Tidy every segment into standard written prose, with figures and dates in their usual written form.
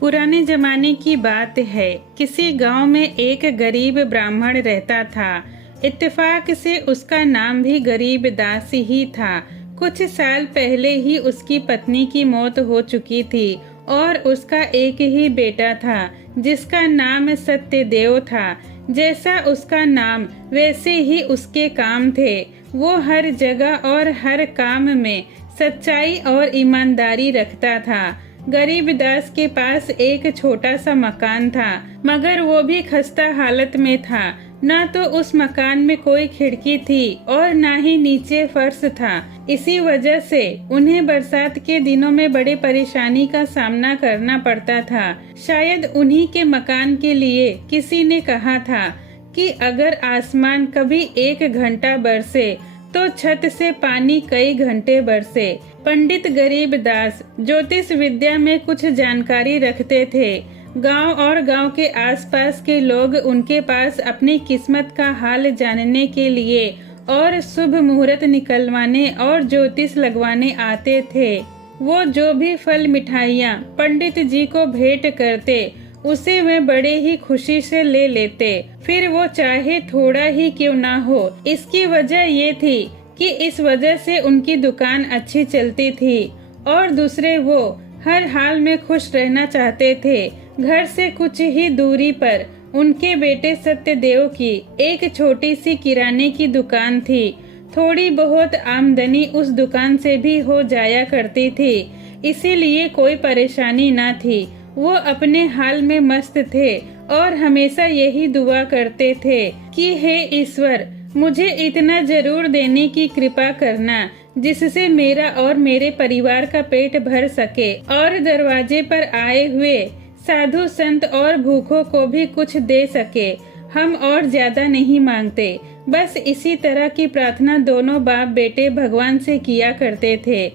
पुराने जमाने की बात है। किसी गांव में एक गरीब ब्राह्मण रहता था। इत्तेफाक से उसका नाम भी गरीबदास ही था। कुछ साल पहले ही उसकी पत्नी की मौत हो चुकी थी और उसका एक ही बेटा था जिसका नाम सत्यदेव था। जैसा उसका नाम वैसे ही उसके काम थे। वो हर जगह और हर काम में सच्चाई और ईमानदारी रखता था। गरीबदास के पास एक छोटा सा मकान था, मगर वो भी खस्ता हालत में था। ना तो उस मकान में कोई खिड़की थी और ना ही नीचे फर्श था। इसी वजह से उन्हें बरसात के दिनों में बड़े परेशानी का सामना करना पड़ता था। शायद उन्हीं के मकान के लिए किसी ने कहा था कि अगर आसमान कभी 1 घंटा बरसे तो छत से पानी कई घंटे बरसे। पंडित गरीबदास ज्योतिष विद्या में कुछ जानकारी रखते थे। गांव और गांव के आसपास के लोग उनके पास अपनी किस्मत का हाल जानने के लिए और शुभ मुहूर्त निकलवाने और ज्योतिष लगवाने आते थे। वो जो भी फल मिठाइयाँ पंडित जी को भेंट करते उसे वे बड़े ही खुशी से ले लेते, फिर वो चाहे थोड़ा ही क्यों ना हो। इसकी वजह ये थी कि इस वजह से उनकी दुकान अच्छी चलती थी और दूसरे वो हर हाल में खुश रहना चाहते थे। घर से कुछ ही दूरी पर उनके बेटे सत्यदेव की एक छोटी सी किराने की दुकान थी। थोड़ी बहुत आमदनी उस दुकान से भी हो जाया करती थी, इसीलिए कोई परेशानी न थी। वो अपने हाल में मस्त थे और हमेशा यही दुआ करते थे कि हे ईश्वर, मुझे इतना जरूर देने की कृपा करना जिससे मेरा और मेरे परिवार का पेट भर सके और दरवाजे पर आए हुए साधु संत और भूखों को भी कुछ दे सके। हम और ज्यादा नहीं मांगते। बस इसी तरह की प्रार्थना दोनों बाप बेटे भगवान से किया करते थे।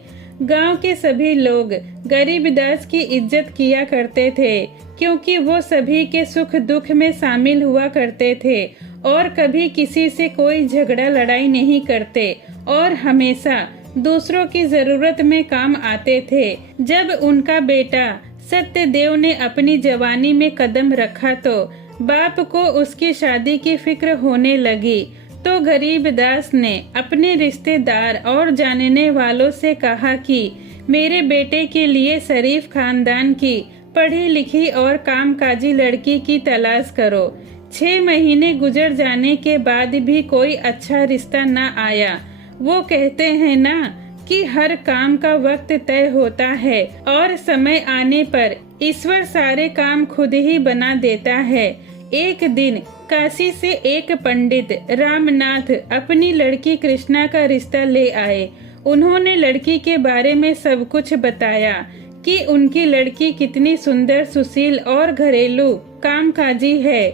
गांव के सभी लोग गरीबदास की इज्जत किया करते थे क्योंकि वो सभी के सुख दुख में शामिल हुआ करते थे और कभी किसी से कोई झगड़ा लड़ाई नहीं करते और हमेशा दूसरों की जरूरत में काम आते थे। जब उनका बेटा सत्यदेव ने अपनी जवानी में कदम रखा तो बाप को उसकी शादी की फिक्र होने लगी। तो गरीबदास ने अपने रिश्तेदार और जानने वालों से कहा कि मेरे बेटे के लिए शरीफ खानदान की पढ़ी लिखी और कामकाजी लड़की की तलाश करो। 6 महीने गुजर जाने के बाद भी कोई अच्छा रिश्ता न आया। वो कहते हैं ना कि हर काम का वक्त तय होता है और समय आने पर ईश्वर सारे काम खुद ही बना देता है। एक दिन काशी से एक पंडित रामनाथ अपनी लड़की कृष्णा का रिश्ता ले आए। उन्होंने लड़की के बारे में सब कुछ बताया कि उनकी लड़की कितनी सुंदर, सुशील और घरेलू कामकाजी है।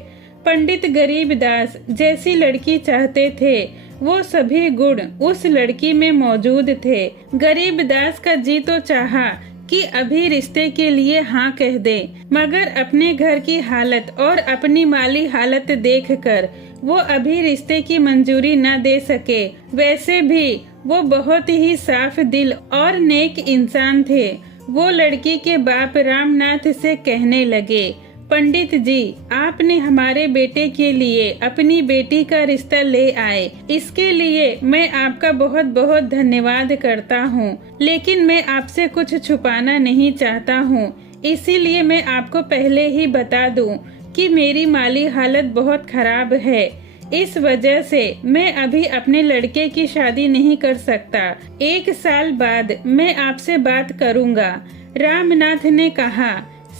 पंडित गरीबदास जैसी लड़की चाहते थे वो सभी गुण उस लड़की में मौजूद थे। गरीबदास का जी तो चाहा कि अभी रिश्ते के लिए हाँ कह दे, मगर अपने घर की हालत और अपनी माली हालत देखकर वो अभी रिश्ते की मंजूरी न दे सके। वैसे भी वो बहुत ही साफ दिल और नेक इंसान थे। वो लड़की के बाप रामनाथ से कहने लगे, पंडित जी, आपने हमारे बेटे के लिए अपनी बेटी का रिश्ता ले आए, इसके लिए मैं आपका बहुत बहुत धन्यवाद करता हूँ। लेकिन मैं आपसे कुछ छुपाना नहीं चाहता हूँ, इसीलिए मैं आपको पहले ही बता दूँ कि मेरी माली हालत बहुत खराब है। इस वजह से मैं अभी अपने लड़के की शादी नहीं कर सकता। 1 साल बाद मैं आपसे बात करूँगा। रामनाथ ने कहा,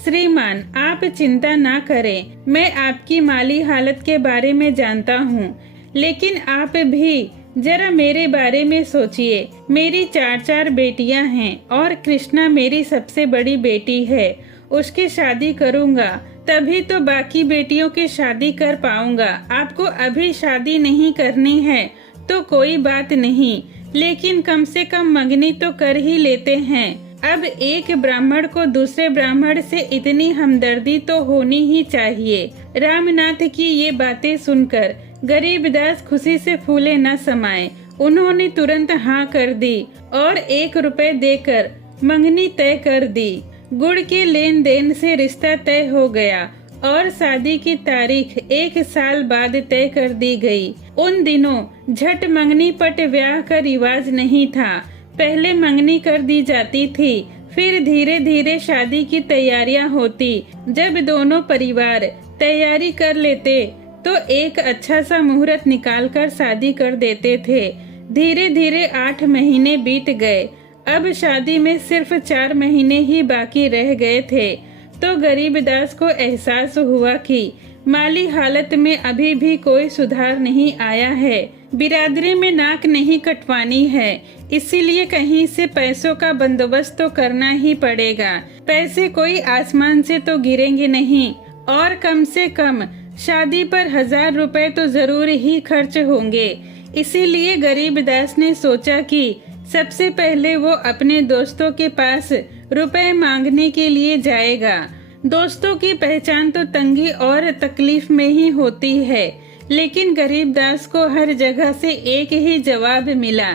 श्रीमान, आप चिंता ना करें, मैं आपकी माली हालत के बारे में जानता हूँ, लेकिन आप भी जरा मेरे बारे में सोचिए। मेरी 4 बेटियां हैं और कृष्णा मेरी सबसे बड़ी बेटी है। उसकी शादी करूँगा तभी तो बाकी बेटियों की शादी कर पाऊंगा। आपको अभी शादी नहीं करनी है तो कोई बात नहीं, लेकिन कम से कम मंगनी तो कर ही लेते हैं। अब एक ब्राह्मण को दूसरे ब्राह्मण से इतनी हमदर्दी तो होनी ही चाहिए। रामनाथ की ये बातें सुनकर गरीबदास खुशी से फूले न समाये। उन्होंने तुरंत हाँ कर दी और 1 रुपए देकर मंगनी तय कर दी। गुड़ के लेन देन से रिश्ता तय हो गया और शादी की तारीख 1 साल बाद तय कर दी गई। उन दिनों झट मंगनी पट ब्याह का रिवाज नहीं था। पहले मंगनी कर दी जाती थी, फिर धीरे धीरे शादी की तैयारियां होती। जब दोनों परिवार तैयारी कर लेते तो एक अच्छा सा मुहूर्त निकालकर शादी कर देते थे। धीरे धीरे 8 महीने बीत गए। अब शादी में सिर्फ 4 महीने ही बाकी रह गए थे तो गरीबदास को एहसास हुआ कि माली हालत में अभी भी कोई सुधार नहीं आया है। बिरादरी में नाक नहीं कटवानी है, इसीलिए कहीं से पैसों का बंदोबस्त तो करना ही पड़ेगा। पैसे कोई आसमान से तो गिरेंगे नहीं और कम से कम शादी पर 1000 रुपए तो जरूर ही खर्च होंगे। इसीलिए गरीबदास ने सोचा कि सबसे पहले वो अपने दोस्तों के पास रुपए मांगने के लिए जाएगा। दोस्तों की पहचान तो तंगी और तकलीफ में ही होती है, लेकिन गरीबदास को हर जगह से एक ही जवाब मिला,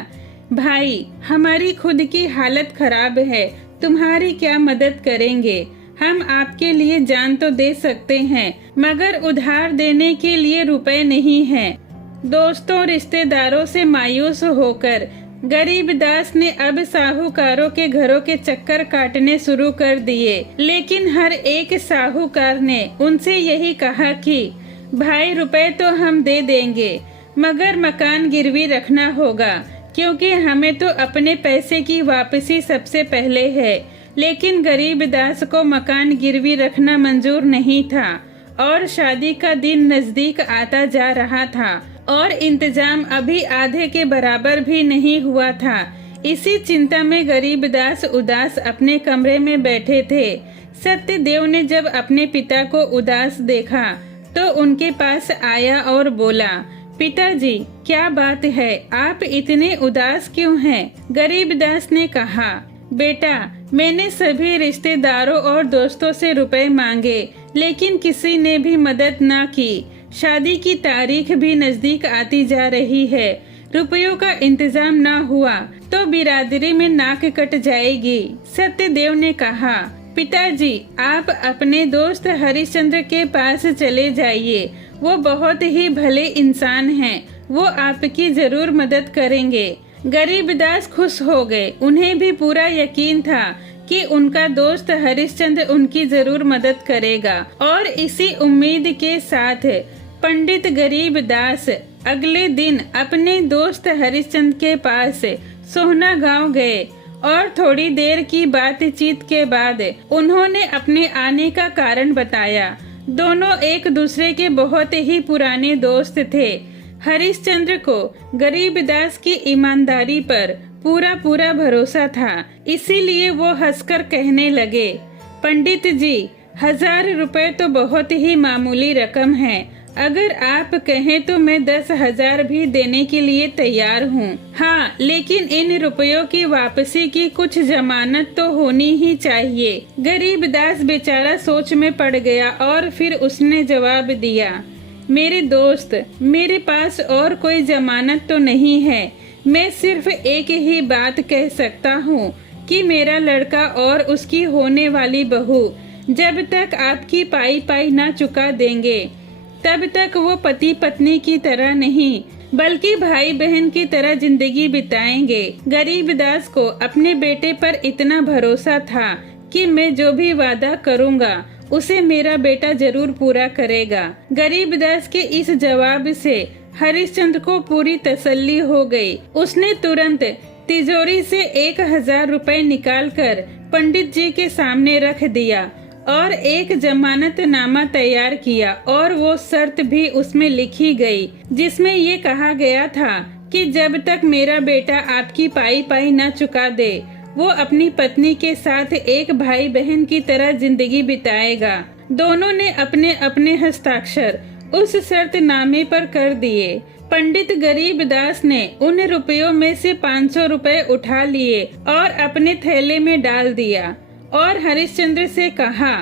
भाई हमारी खुद की हालत खराब है, तुम्हारी क्या मदद करेंगे। हम आपके लिए जान तो दे सकते हैं, मगर उधार देने के लिए रुपए नहीं हैं। दोस्तों रिश्तेदारों से मायूस होकर गरीबदास ने अब साहूकारों के घरों के चक्कर काटने शुरू कर दिए, लेकिन हर एक साहूकार ने उनसे यही कहा कि भाई रुपए तो हम दे देंगे, मगर मकान गिरवी रखना होगा, क्योंकि हमें तो अपने पैसे की वापसी सबसे पहले है। लेकिन गरीबदास को मकान गिरवी रखना मंजूर नहीं था और शादी का दिन नजदीक आता जा रहा था और इंतजाम अभी आधे के बराबर भी नहीं हुआ था। इसी चिंता में गरीबदास उदास अपने कमरे में बैठे थे। सत्यदेव ने जब अपने पिता को उदास देखा तो उनके पास आया और बोला, पिताजी क्या बात है, आप इतने उदास क्यों हैं? गरीबदास ने कहा, बेटा मैंने सभी रिश्तेदारों और दोस्तों से रुपए मांगे, लेकिन किसी ने भी मदद ना की। शादी की तारीख भी नजदीक आती जा रही है, रुपयों का इंतजाम ना हुआ तो बिरादरी में नाक कट जाएगी। सत्यदेव ने कहा, पिताजी आप अपने दोस्त हरिश्चंद्र के पास चले जाइए, वो बहुत ही भले इंसान हैं, वो आपकी जरूर मदद करेंगे। गरीबदास खुश हो गए। उन्हें भी पूरा यकीन था कि उनका दोस्त हरिश्चंद्र उनकी जरूर मदद करेगा और इसी उम्मीद के साथ पंडित गरीबदास अगले दिन अपने दोस्त हरिश्चंद्र के पास सोहना गांव गए और थोड़ी देर की बातचीत के बाद उन्होंने अपने आने का कारण बताया। दोनों एक दूसरे के बहुत ही पुराने दोस्त थे। हरिश्चंद्र को गरीबदास की ईमानदारी पर पूरा भरोसा था, इसीलिए वो हंसकर कहने लगे, पंडित जी 1000 रुपए तो बहुत ही मामूली रकम है, अगर आप कहें तो मैं 10,000 भी देने के लिए तैयार हूँ। हाँ, लेकिन इन रुपयों की वापसी की कुछ जमानत तो होनी ही चाहिए। गरीबदास बेचारा सोच में पड़ गया और फिर उसने जवाब दिया, मेरे दोस्त मेरे पास और कोई जमानत तो नहीं है, मैं सिर्फ एक ही बात कह सकता हूँ कि मेरा लड़का और उसकी होने वाली बहू जब तक आपकी पाई ना चुका देंगे तब तक वो पति पत्नी की तरह नहीं बल्कि भाई बहन की तरह जिंदगी बिताएंगे। गरीबदास को अपने बेटे पर इतना भरोसा था कि मैं जो भी वादा करूँगा उसे मेरा बेटा जरूर पूरा करेगा। गरीबदास के इस जवाब से हरिश्चंद्र को पूरी तसल्ली हो गई। उसने तुरंत तिजोरी से 1000 रुपए निकालकर पंडित जी के सामने रख दिया और एक जमानतनामा तैयार किया और वो शर्त भी उसमें लिखी गई जिसमें ये कहा गया था कि जब तक मेरा बेटा आपकी पाई न चुका दे वो अपनी पत्नी के साथ एक भाई बहन की तरह जिंदगी बिताएगा। दोनों ने अपने अपने हस्ताक्षर उस शर्तनामे पर कर दिए। पंडित गरीबदास ने उन रुपयों में से 500 रुपए उठा लिए और अपने थैले में डाल दिया और हरिश्चंद्र से कहा,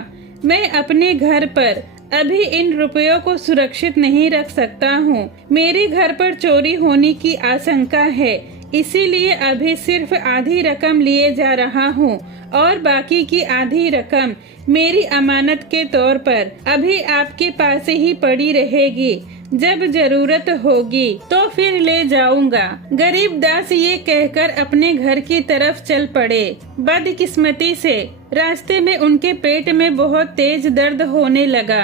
मैं अपने घर पर अभी इन रुपयों को सुरक्षित नहीं रख सकता हूँ। मेरे घर पर चोरी होने की आशंका है, इसीलिए अभी सिर्फ आधी रकम लिए जा रहा हूँ और बाकी की आधी रकम मेरी अमानत के तौर पर अभी आपके पास ही पड़ी रहेगी। जब जरूरत होगी तो फिर ले जाऊंगा। गरीब दास ये कहकर अपने घर की तरफ चल पड़े। बदकिस्मती से रास्ते में उनके पेट में बहुत तेज दर्द होने लगा।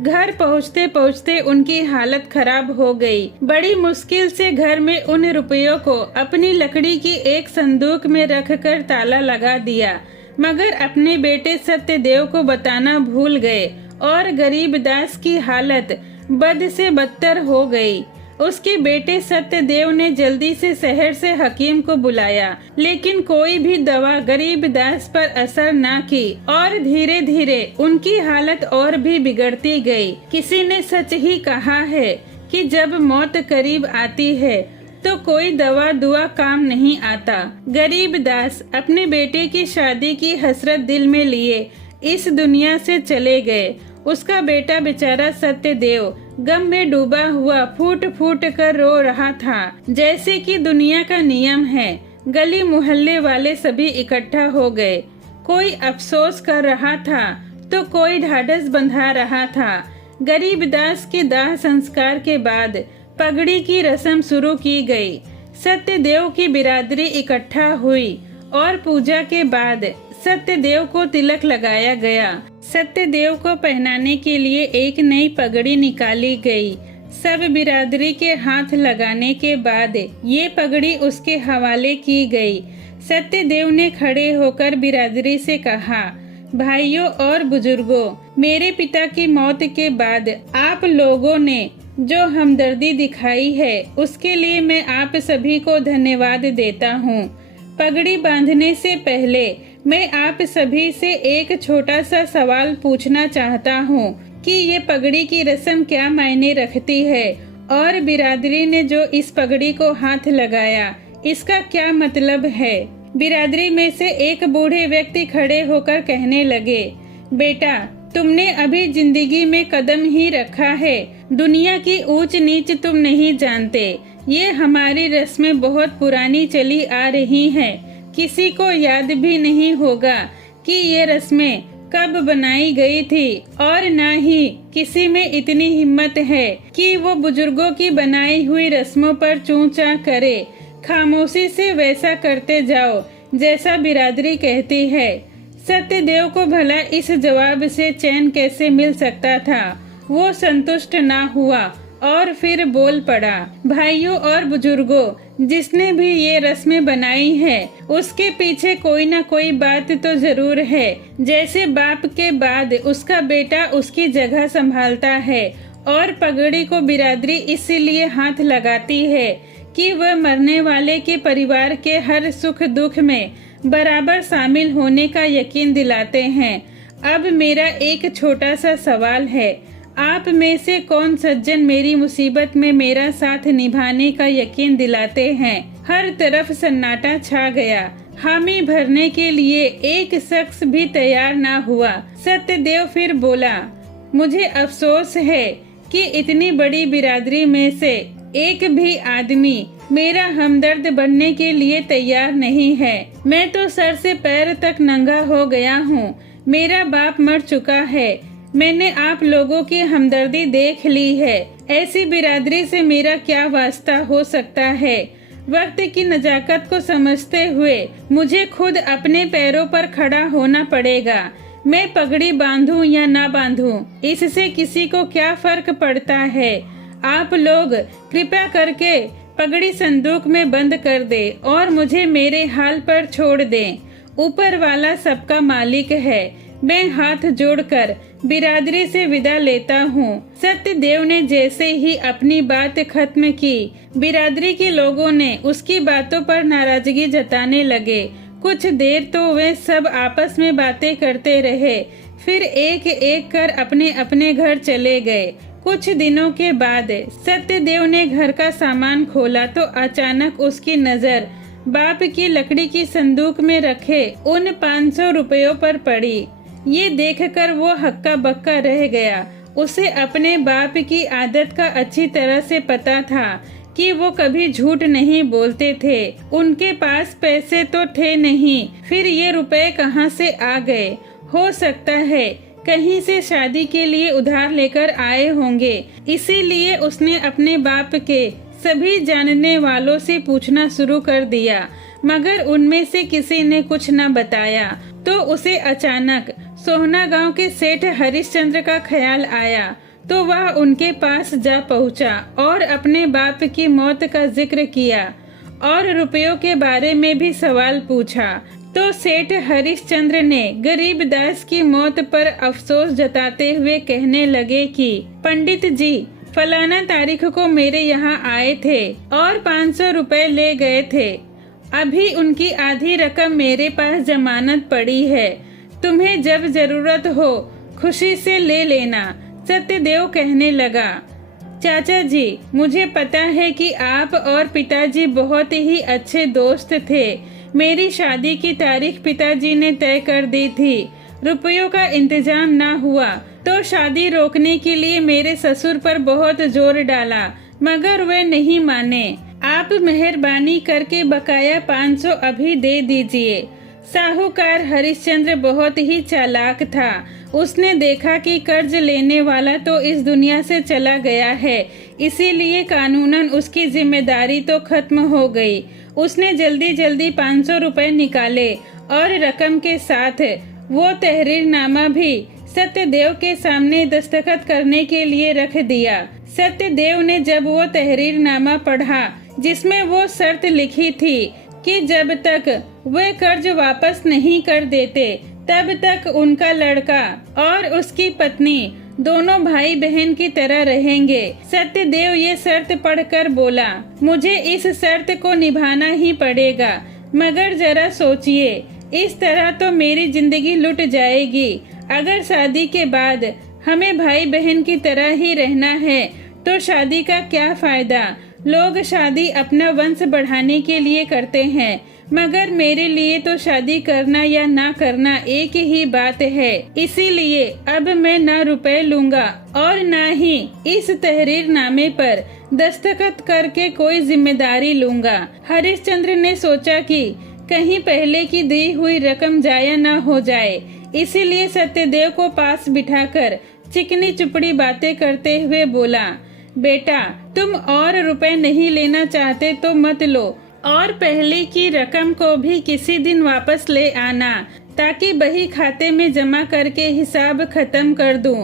घर पहुँचते पहुँचते उनकी हालत खराब हो गई। बड़ी मुश्किल से घर में उन रुपयों को अपनी लकड़ी की एक संदूक में रखकर ताला लगा दिया, मगर अपने बेटे सत्यदेव को बताना भूल गए और गरीब दास की हालत बद से बदतर हो गई। उसके बेटे सत्यदेव ने जल्दी से शहर से हकीम को बुलाया, लेकिन कोई भी दवा गरीब दास पर असर न की और धीरे धीरे उनकी हालत और भी बिगड़ती गई। किसी ने सच ही कहा है कि जब मौत करीब आती है तो कोई दवा दुआ काम नहीं आता। गरीब दास अपने बेटे की शादी की हसरत दिल में लिए इस दुनिया से चले गए। उसका बेटा बेचारा सत्यदेव गम में डूबा हुआ फूट फूट कर रो रहा था। जैसे कि दुनिया का नियम है, गली मोहल्ले वाले सभी इकट्ठा हो गए। कोई अफसोस कर रहा था तो कोई ढाढ़स बंधा रहा था। गरीब दास के दाह संस्कार के बाद पगड़ी की रस्म शुरू की गई। सत्यदेव की बिरादरी इकट्ठा हुई और पूजा के बाद सत्यदेव को तिलक लगाया गया। सत्यदेव को पहनाने के लिए एक नई पगड़ी निकाली गई। सब बिरादरी के हाथ लगाने के बाद ये पगड़ी उसके हवाले की गई। सत्यदेव ने खड़े होकर बिरादरी से कहा, भाइयों और बुजुर्गों, मेरे पिता की मौत के बाद आप लोगों ने जो हमदर्दी दिखाई है उसके लिए मैं आप सभी को धन्यवाद देता हूँ। पगड़ी बांधने से पहले मैं आप सभी से एक छोटा सा सवाल पूछना चाहता हूँ कि ये पगड़ी की रस्म क्या मायने रखती है और बिरादरी ने जो इस पगड़ी को हाथ लगाया इसका क्या मतलब है। बिरादरी में से एक बूढ़े व्यक्ति खड़े होकर कहने लगे, बेटा तुमने अभी जिंदगी में कदम ही रखा है, दुनिया की ऊंच नीच तुम नहीं जानते। ये हमारी रस्में बहुत पुरानी चली आ रही हैं। किसी को याद भी नहीं होगा कि ये रस्में कब बनाई गई थी और न ही किसी में इतनी हिम्मत है कि वो बुजुर्गों की बनाई हुई रस्मों पर चूं-चां करे। खामोशी से वैसा करते जाओ जैसा बिरादरी कहती है। सत्यदेव को भला इस जवाब से चैन कैसे मिल सकता था। वो संतुष्ट ना हुआ और फिर बोल पड़ा, भाइयों और बुजुर्गों, जिसने भी ये रस्में बनाई हैं उसके पीछे कोई ना कोई बात तो जरूर है। जैसे बाप के बाद उसका बेटा उसकी जगह संभालता है और पगड़ी को बिरादरी इसीलिए हाथ लगाती है कि वह मरने वाले के परिवार के हर सुख दुख में बराबर शामिल होने का यकीन दिलाते हैं। अब मेरा एक छोटा सा सवाल है, आप में से कौन सज्जन मेरी मुसीबत में मेरा साथ निभाने का यकीन दिलाते हैं। हर तरफ सन्नाटा छा गया। हामी भरने के लिए एक शख्स भी तैयार ना हुआ। सत्यदेव फिर बोला, मुझे अफसोस है कि इतनी बड़ी बिरादरी में से एक भी आदमी मेरा हमदर्द बनने के लिए तैयार नहीं है। मैं तो सर से पैर तक नंगा हो गया हूँ। मेरा बाप मर चुका है। मैंने आप लोगों की हमदर्दी देख ली है। ऐसी बिरादरी से मेरा क्या वास्ता हो सकता है। वक्त की नजाकत को समझते हुए मुझे खुद अपने पैरों पर खड़ा होना पड़ेगा। मैं पगड़ी बांधूं या ना बांधूं, इससे किसी को क्या फर्क पड़ता है। आप लोग कृपया करके पगड़ी संदूक में बंद कर दे और मुझे मेरे हाल पर छोड़ दें। ऊपर वाला सबका मालिक है। मैं हाथ जोड़कर बिरादरी से विदा लेता हूँ। सत्यदेव ने जैसे ही अपनी बात खत्म की, बिरादरी के लोगों ने उसकी बातों पर नाराजगी जताने लगे। कुछ देर तो वे सब आपस में बातें करते रहे, फिर एक एक कर अपने अपने घर चले गए। कुछ दिनों के बाद सत्यदेव ने घर का सामान खोला तो अचानक उसकी नजर बाप की लकड़ी की संदूक में रखे उन 500 रुपयों पर पड़ी। ये देखकर वो हक्का बक्का रह गया। उसे अपने बाप की आदत का अच्छी तरह से पता था कि वो कभी झूठ नहीं बोलते थे। उनके पास पैसे तो थे नहीं, फिर ये रुपए कहाँ से आ गए? हो सकता है कहीं से शादी के लिए उधार लेकर आए होंगे। इसीलिए उसने अपने बाप के सभी जानने वालों से पूछना शुरू कर दिया, मगर उनमें से किसी ने कुछ न बताया। तो उसे अचानक सोहना गांव के सेठ हरिश्चंद्र का ख्याल आया, तो वह उनके पास जा पहुंचा और अपने बाप की मौत का जिक्र किया और रुपयों के बारे में भी सवाल पूछा। तो सेठ हरिश्चंद्र ने गरीब दास की मौत पर अफसोस जताते हुए कहने लगे कि पंडित जी फलाना तारीख को मेरे यहाँ आए थे और 500 रुपए ले गए थे। अभी उनकी आधी रकम मेरे पास जमानत पड़ी है। तुम्हें जब जरूरत हो खुशी से ले लेना। सत्यदेव कहने लगा, चाचा जी, मुझे पता है कि आप और पिताजी बहुत ही अच्छे दोस्त थे। मेरी शादी की तारीख पिताजी ने तय कर दी थी। रुपयों का इंतजाम ना हुआ तो शादी रोकने के लिए मेरे ससुर पर बहुत जोर डाला, मगर वे नहीं माने। आप मेहरबानी करके बकाया 500 अभी दे दीजिए। साहूकार हरिश्चंद्र बहुत ही चालाक था। उसने देखा कि कर्ज लेने वाला तो इस दुनिया से चला गया है, इसीलिए कानूनन उसकी जिम्मेदारी तो खत्म हो गई। उसने जल्दी जल्दी 500 रुपए निकाले और रकम के साथ वो तहरीरनामा भी सत्यदेव के सामने दस्तखत करने के लिए रख दिया। सत्यदेव ने जब वो तहरीरनामा पढ़ा, जिसमें वो शर्त लिखी थी कि जब तक वे कर्ज वापस नहीं कर देते तब तक उनका लड़का और उसकी पत्नी दोनों भाई बहन की तरह रहेंगे। सत्यदेव ये शर्त पढ़कर बोला, मुझे इस शर्त को निभाना ही पड़ेगा, मगर जरा सोचिए, इस तरह तो मेरी जिंदगी लुट जाएगी। अगर शादी के बाद हमें भाई बहन की तरह ही रहना है तो शादी का क्या फायदा? लोग शादी अपना वंश बढ़ाने के लिए करते हैं, मगर मेरे लिए तो शादी करना या ना करना एक ही बात है। इसीलिए अब मैं ना रुपए लूंगा और ना ही इस तहरीरनामे पर दस्तखत करके कोई जिम्मेदारी लूंगा। हरिश्चंद्र ने सोचा कि कहीं पहले की दी हुई रकम जाया ना हो जाए, इसीलिए सत्यदेव को पास बिठाकर चिकनी चुपड़ी बातें करते हुए बोला, बेटा, तुम और रुपए नहीं लेना चाहते तो मत लो, और पहले की रकम को भी किसी दिन वापस ले आना, ताकि बही खाते में जमा करके हिसाब खत्म कर दूं।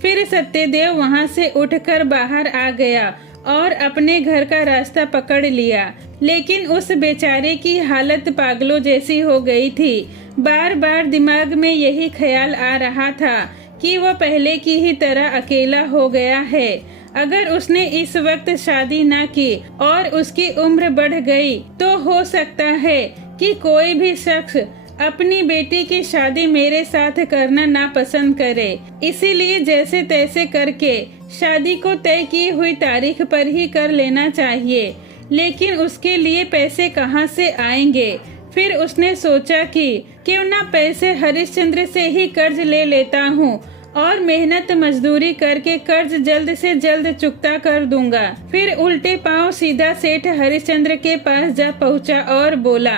फिर सत्यदेव वहां से उठकर बाहर आ गया और अपने घर का रास्ता पकड़ लिया। लेकिन उस बेचारे की हालत पागलों जैसी हो गई थी। बार बार दिमाग में यही ख्याल आ रहा था कि वो पहले की ही तरह अकेला हो गया है। अगर उसने इस वक्त शादी ना की और उसकी उम्र बढ़ गई तो हो सकता है कि कोई भी शख्स अपनी बेटी की शादी मेरे साथ करना नापसंद करे। इसीलिए जैसे तैसे करके शादी को तय की हुई तारीख पर ही कर लेना चाहिए। लेकिन उसके लिए पैसे कहाँ से आएंगे? फिर उसने सोचा कि क्यों ना पैसे हरिश्चंद्र से ही कर्ज ले लेता हूँ और मेहनत मजदूरी करके कर्ज जल्द से जल्द चुकता कर दूंगा। फिर उल्टे पांव सीधा सेठ हरिश्चंद्र के पास जा पहुंचा और बोला,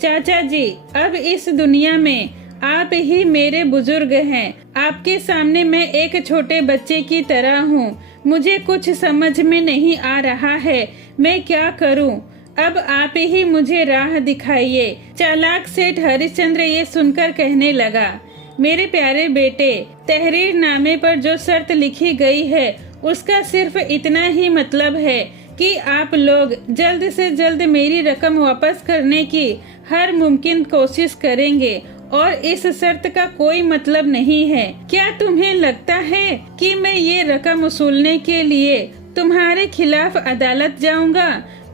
चाचा जी, अब इस दुनिया में आप ही मेरे बुजुर्ग हैं। आपके सामने मैं एक छोटे बच्चे की तरह हूँ। मुझे कुछ समझ में नहीं आ रहा है, मैं क्या करूँ? अब आप ही मुझे राह दिखाइए। चालाक सेठ हरिश्चंद्र ये सुनकर कहने लगा, मेरे प्यारे बेटे, तहरीरनामे पर जो शर्त लिखी गई है उसका सिर्फ इतना ही मतलब है कि आप लोग जल्द से जल्द मेरी रकम वापस करने की हर मुमकिन कोशिश करेंगे और इस शर्त का कोई मतलब नहीं है। क्या तुम्हें लगता है कि मैं ये रकम वसूलने के लिए तुम्हारे खिलाफ अदालत जाऊंगा?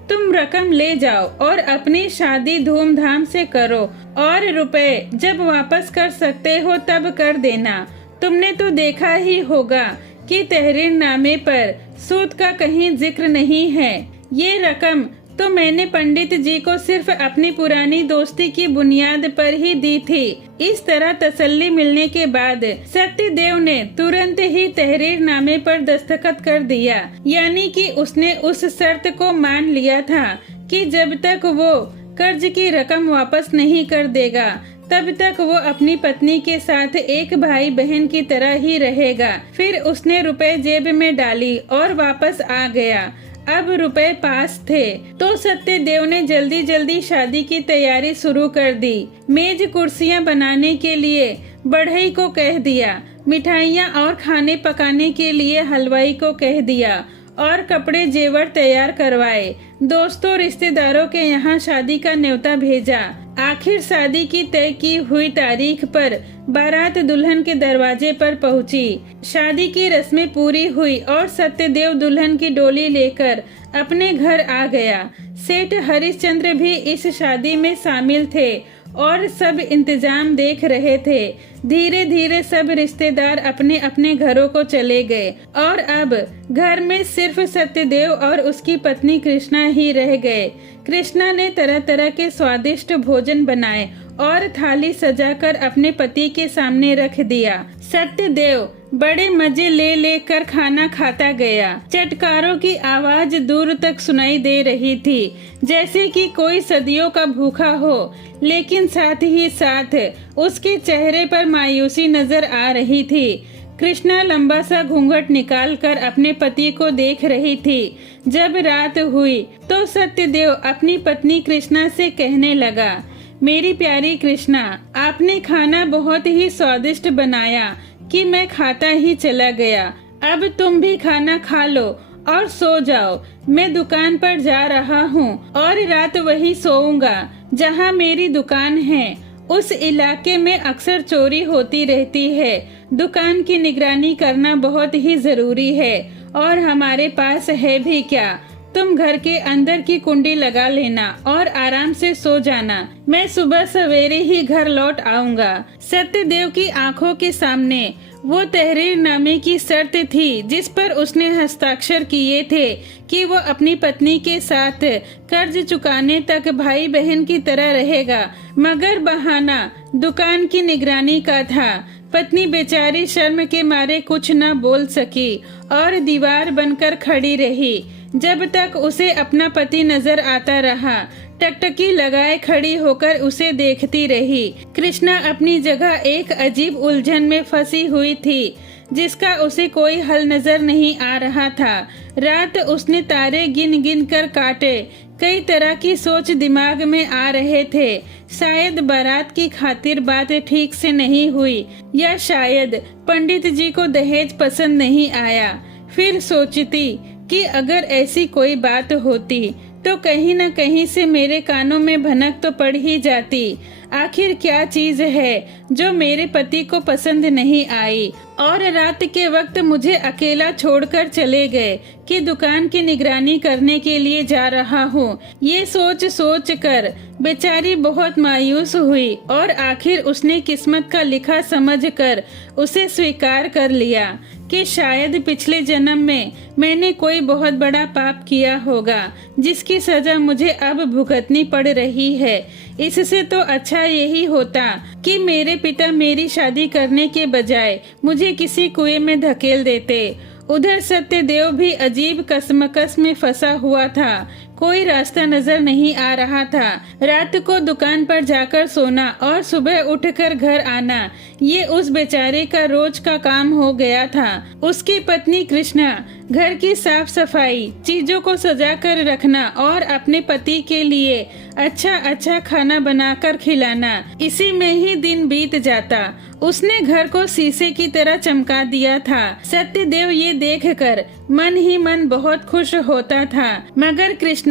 तुम रकम ले जाओ और अपनी शादी धूमधाम से करो और रुपए जब वापस कर सकते हो तब कर देना। तुमने तो देखा ही होगा कि तहरीरनामे पर सूद का कहीं जिक्र नहीं है। ये रकम तो मैंने पंडित जी को सिर्फ अपनी पुरानी दोस्ती की बुनियाद पर ही दी थी। इस तरह तसल्ली मिलने के बाद सत्यदेव ने तुरंत ही तहरीरनामे पर दस्तखत कर दिया, यानी कि उसने उस शर्त को मान लिया था कि जब तक वो कर्ज की रकम वापस नहीं कर देगा तब तक वो अपनी पत्नी के साथ एक भाई बहन की तरह ही रहेगा। फिर उसने रुपए जेब में डाली और वापस आ गया। अब रुपए पास थे तो सत्यदेव ने जल्दी जल्दी शादी की तैयारी शुरू कर दी। मेज कुर्सियां बनाने के लिए बढ़ई को कह दिया, मिठाइयाँ और खाने पकाने के लिए हलवाई को कह दिया और कपड़े जेवर तैयार करवाए। दोस्तों रिश्तेदारों के यहाँ शादी का न्योता भेजा। आखिर शादी की तय की हुई तारीख पर बारात दुल्हन के दरवाजे पर पहुंची। शादी की रस्में पूरी हुई और सत्यदेव दुल्हन की डोली लेकर अपने घर आ गया। सेठ हरिश्चंद्र भी इस शादी में शामिल थे और सब इंतजाम देख रहे थे। धीरे धीरे सब रिश्तेदार अपने अपने घरों को चले गए और अब घर में सिर्फ सत्यदेव और उसकी पत्नी कृष्णा ही रह गए। कृष्णा ने तरह तरह के स्वादिष्ट भोजन बनाए और थाली सजाकर अपने पति के सामने रख दिया। सत्यदेव बड़े मजे ले लेकर खाना खाता गया। चटकारों की आवाज दूर तक सुनाई दे रही थी, जैसे कि कोई सदियों का भूखा हो, लेकिन साथ ही साथ उसके चेहरे पर मायूसी नजर आ रही थी। कृष्णा लंबा सा घूंघट निकालकर अपने पति को देख रही थी। जब रात हुई तो सत्यदेव अपनी पत्नी कृष्णा से कहने लगा, मेरी प्यारी कृष्णा, आपने खाना बहुत ही स्वादिष्ट बनाया कि मैं खाता ही चला गया। अब तुम भी खाना खा लो और सो जाओ। मैं दुकान पर जा रहा हूँ और रात वहीं सोऊंगा जहाँ मेरी दुकान है। उस इलाके में अक्सर चोरी होती रहती है। दुकान की निगरानी करना बहुत ही जरूरी है और हमारे पास है भी क्या। तुम घर के अंदर की कुंडी लगा लेना और आराम से सो जाना। मैं सुबह सवेरे ही घर लौट आऊंगा। सत्यदेव की आंखों के सामने वो तहरीरनामे की शर्त थी जिस पर उसने हस्ताक्षर किए थे कि वो अपनी पत्नी के साथ कर्ज चुकाने तक भाई बहन की तरह रहेगा, मगर बहाना दुकान की निगरानी का था। पत्नी बेचारी शर्म के मारे कुछ न बोल सकी और दीवार बनकर खड़ी रही। जब तक उसे अपना पति नजर आता रहा, टकटकी लगाए खड़ी होकर उसे देखती रही। कृष्णा अपनी जगह एक अजीब उलझन में फंसी हुई थी जिसका उसे कोई हल नजर नहीं आ रहा था। रात उसने तारे गिन गिन कर काटे। कई तरह की सोच दिमाग में आ रहे थे। शायद बारात की खातिर बात ठीक से नहीं हुई या शायद पंडित जी को दहेज पसंद नहीं आया। फिर सोचती कि अगर ऐसी कोई बात होती तो कहीं न कहीं से मेरे कानों में भनक तो पड़ ही जाती। आखिर क्या चीज है जो मेरे पति को पसंद नहीं आई और रात के वक्त मुझे अकेला छोड़कर चले गए कि दुकान की निगरानी करने के लिए जा रहा हूँ। ये सोच सोच कर बेचारी बहुत मायूस हुई और आखिर उसने किस्मत का लिखा समझकर उसे स्वीकार कर लिया कि शायद पिछले जन्म में मैंने कोई बहुत बड़ा पाप किया होगा जिसकी सजा मुझे अब भुगतनी पड़ रही है। इससे तो अच्छा यही होता कि मेरे पिता मेरी शादी करने के बजाय मुझे किसी कुएं में धकेल देते। उधर सत्यदेव भी अजीब कसमकस में फंसा हुआ था। कोई रास्ता नजर नहीं आ रहा था। रात को दुकान पर जाकर सोना और सुबह उठकर घर आना, ये उस बेचारे का रोज का काम हो गया था। उसकी पत्नी कृष्णा घर की साफ सफाई, चीजों को सजा कर रखना और अपने पति के लिए अच्छा अच्छा खाना बनाकर खिलाना, इसी में ही दिन बीत जाता। उसने घर को शीशे की तरह चमका दिया था। सत्यदेव ये देखकर मन ही मन बहुत खुश होता था, मगर कृष्णा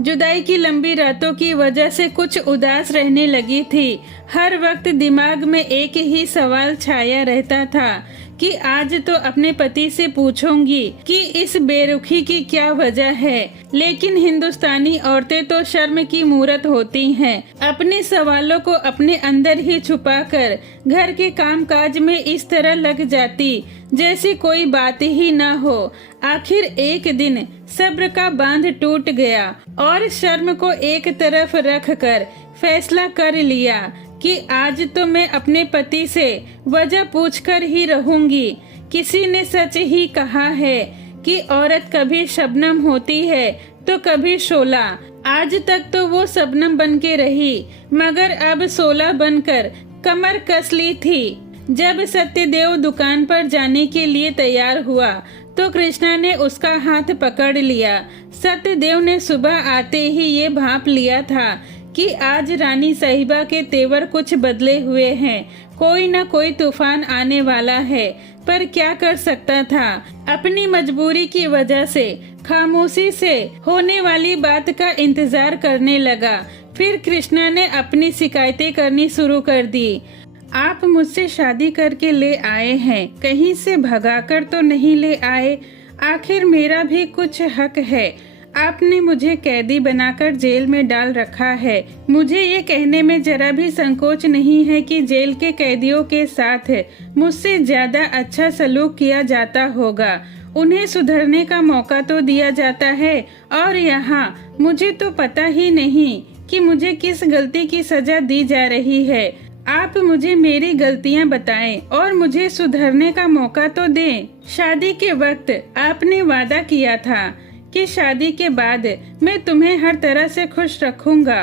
जुदाई की लंबी रातों की वजह से कुछ उदास रहने लगी थी। हर वक्त दिमाग में एक ही सवाल छाया रहता था कि आज तो अपने पति से पूछूंगी कि इस बेरुखी की क्या वजह है। लेकिन हिंदुस्तानी औरतें तो शर्म की मूरत होती हैं। अपने सवालों को अपने अंदर ही छुपाकर घर के कामकाज में इस तरह लग जाती जैसे कोई बात ही ना हो। आखिर एक दिन सब्र का बांध टूट गया और शर्म को एक तरफ रखकर फैसला कर लिया कि आज तो मैं अपने पति से वजह पूछकर ही रहूंगी। किसी ने सच ही कहा है कि औरत कभी शबनम होती है तो कभी शोला। आज तक तो वो शबनम बन के रही, मगर अब शोला बनकर कमर कस ली थी। जब सत्यदेव दुकान पर जाने के लिए तैयार हुआ तो कृष्णा ने उसका हाथ पकड़ लिया। सत्यदेव ने सुबह आते ही ये भांप लिया था कि आज रानी साहिबा के तेवर कुछ बदले हुए हैं, कोई न कोई तूफान आने वाला है। पर क्या कर सकता था, अपनी मजबूरी की वजह से खामोशी से होने वाली बात का इंतजार करने लगा। फिर कृष्णा ने अपनी शिकायतें करनी शुरू कर दी। आप मुझसे शादी करके ले आए हैं, कहीं से भगाकर तो नहीं ले आए। आखिर मेरा भी कुछ हक है। आपने मुझे कैदी बनाकर जेल में डाल रखा है। मुझे ये कहने में जरा भी संकोच नहीं है कि जेल के कैदियों के साथ मुझसे ज्यादा अच्छा सलूक किया जाता होगा। उन्हें सुधरने का मौका तो दिया जाता है, और यहाँ मुझे तो पता ही नहीं कि मुझे किस गलती की सजा दी जा रही है। आप मुझे मेरी गलतियाँ बताएं और मुझे सुधरने का मौका तो दें। शादी के वक्त आपने वादा किया था कि शादी के बाद मैं तुम्हें हर तरह से खुश रखूंगा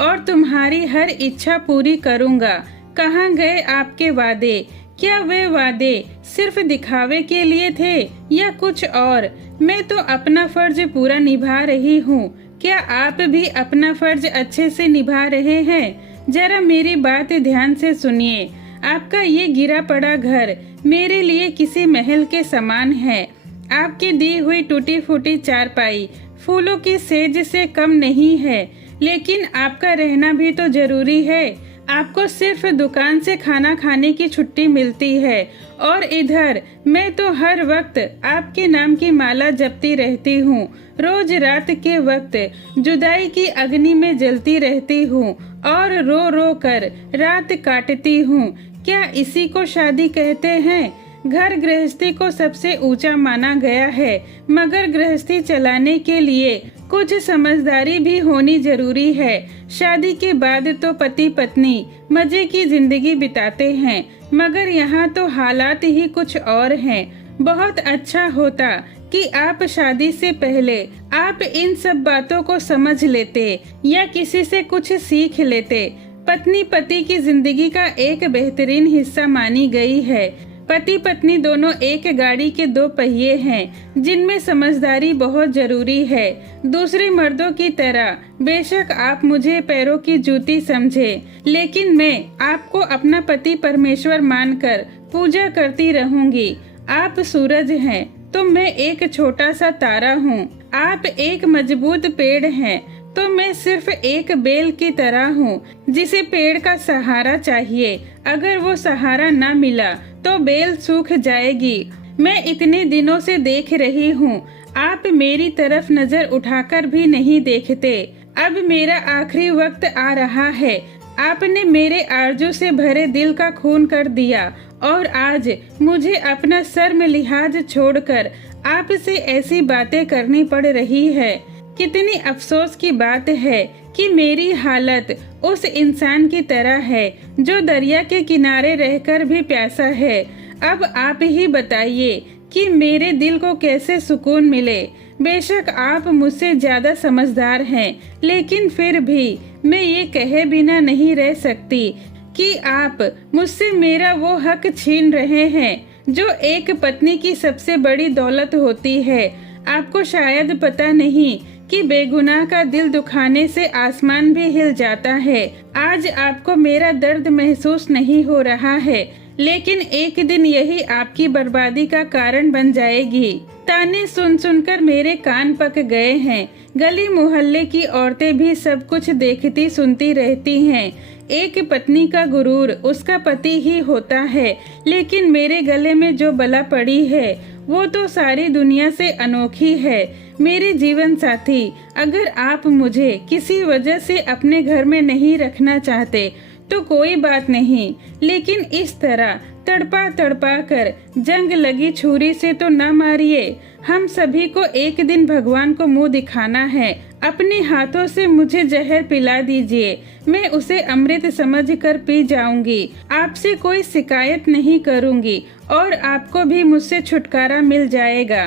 और तुम्हारी हर इच्छा पूरी करूंगा। कहाँ गए आपके वादे? क्या वे वादे सिर्फ दिखावे के लिए थे या कुछ और? मैं तो अपना फर्ज पूरा निभा रही हूँ, क्या आप भी अपना फर्ज अच्छे से निभा रहे हैं? जरा मेरी बात ध्यान से सुनिए। आपका ये गिरा पड़ा घर मेरे लिए किसी महल के समान है। आपकी दी हुई टूटी फूटी चारपाई फूलों की सेज से कम नहीं है, लेकिन आपका रहना भी तो जरूरी है। आपको सिर्फ दुकान से खाना खाने की छुट्टी मिलती है, और इधर मैं तो हर वक्त आपके नाम की माला जपती रहती हूँ। रोज रात के वक्त जुदाई की अग्नि में जलती रहती हूँ और रो रो कर रात काटती हूँ। क्या इसी को शादी कहते हैं? घर गृहस्थी को सबसे ऊंचा माना गया है, मगर गृहस्थी चलाने के लिए कुछ समझदारी भी होनी जरूरी है। शादी के बाद तो पति पत्नी मजे की जिंदगी बिताते हैं, मगर यहाँ तो हालात ही कुछ और हैं। बहुत अच्छा होता कि आप शादी से पहले आप इन सब बातों को समझ लेते या किसी से कुछ सीख लेते। पत्नी पति की जिंदगी का एक बेहतरीन हिस्सा मानी गई है। पति पत्नी दोनों एक गाड़ी के दो पहिए हैं, जिनमें समझदारी बहुत जरूरी है। दूसरे मर्दों की तरह बेशक आप मुझे पैरों की जूती समझे, लेकिन मैं आपको अपना पति परमेश्वर मानकर पूजा करती रहूंगी। आप सूरज हैं तो मैं एक छोटा सा तारा हूँ। आप एक मजबूत पेड़ हैं तो मैं सिर्फ एक बेल की तरह हूँ, जिसे पेड़ का सहारा चाहिए। अगर वो सहारा न मिला तो बेल सूख जाएगी। मैं इतने दिनों से देख रही हूँ, आप मेरी तरफ नजर उठाकर भी नहीं देखते। अब मेरा आखिरी वक्त आ रहा है। आपने मेरे आरजू से भरे दिल का खून कर दिया, और आज मुझे अपना शर्म लिहाज छोड़कर आपसे ऐसी बातें करनी पड़ रही है। कितनी अफसोस की बात है कि मेरी हालत उस इंसान की तरह है जो दरिया के किनारे रहकर भी प्यासा है। अब आप ही बताइए कि मेरे दिल को कैसे सुकून मिले। बेशक आप मुझसे ज्यादा समझदार हैं, लेकिन फिर भी मैं ये कहे बिना नहीं रह सकती कि आप मुझसे मेरा वो हक छीन रहे हैं जो एक पत्नी की सबसे बड़ी दौलत होती है। आपको शायद पता नहीं कि बेगुनाह का दिल दुखाने से आसमान भी हिल जाता है। आज आपको मेरा दर्द महसूस नहीं हो रहा है, लेकिन एक दिन यही आपकी बर्बादी का कारण बन जाएगी। ताने सुन सुनकर मेरे कान पक गए हैं। गली मोहल्ले की औरतें भी सब कुछ देखती सुनती रहती हैं। एक पत्नी का गुरूर उसका पति ही होता है, लेकिन मेरे गले में जो बला पड़ी है वो तो सारी दुनिया से अनोखी है। मेरे जीवन साथी, अगर आप मुझे किसी वजह से अपने घर में नहीं रखना चाहते तो कोई बात नहीं, लेकिन इस तरह तड़पा तड़पा कर जंग लगी छुरी से तो न मारिए। हम सभी को एक दिन भगवान को मुंह दिखाना है। अपने हाथों से मुझे जहर पिला दीजिए, मैं उसे अमृत समझकर पी जाऊंगी। आपसे कोई शिकायत नहीं करूंगी और आपको भी मुझसे छुटकारा मिल जाएगा।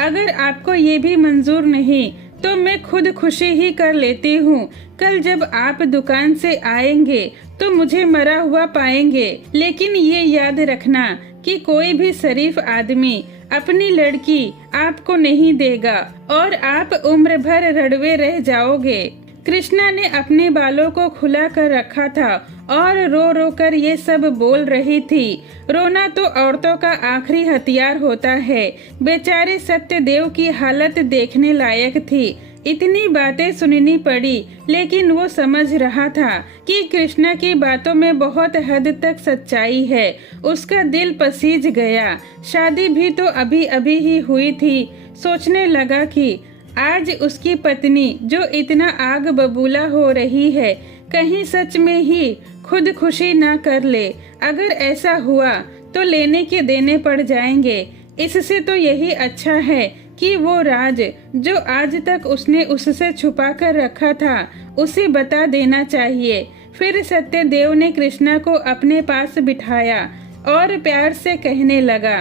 अगर आपको ये भी मंजूर नहीं तो मैं खुद खुशी ही कर लेती हूँ। कल जब आप दुकान से आएंगे तो मुझे मरा हुआ पाएंगे, लेकिन ये याद रखना कि कोई भी शरीफ आदमी अपनी लड़की आपको नहीं देगा और आप उम्र भर रड़वे रह जाओगे। कृष्णा ने अपने बालों को खुला कर रखा था और रो रो कर ये सब बोल रही थी। रोना तो औरतों का आखिरी हथियार होता है। बेचारे सत्यदेव की हालत देखने लायक थी। इतनी बातें सुननी पड़ी, लेकिन वो समझ रहा था कि कृष्णा की बातों में बहुत हद तक सच्चाई है। उसका दिल पसीज गया। शादी भी तो अभी अभी ही हुई थी। सोचने लगा कि आज उसकी पत्नी जो इतना आग बबूला हो रही है, कहीं सच में ही खुद खुशी ना कर ले। अगर ऐसा हुआ तो लेने के देने पड़ जाएंगे। इससे तो यही अच्छा है कि वो राज जो आज तक उसने उससे छुपा कर रखा था उसे बता देना चाहिए। फिर सत्यदेव ने कृष्णा को अपने पास बिठाया और प्यार से कहने लगा,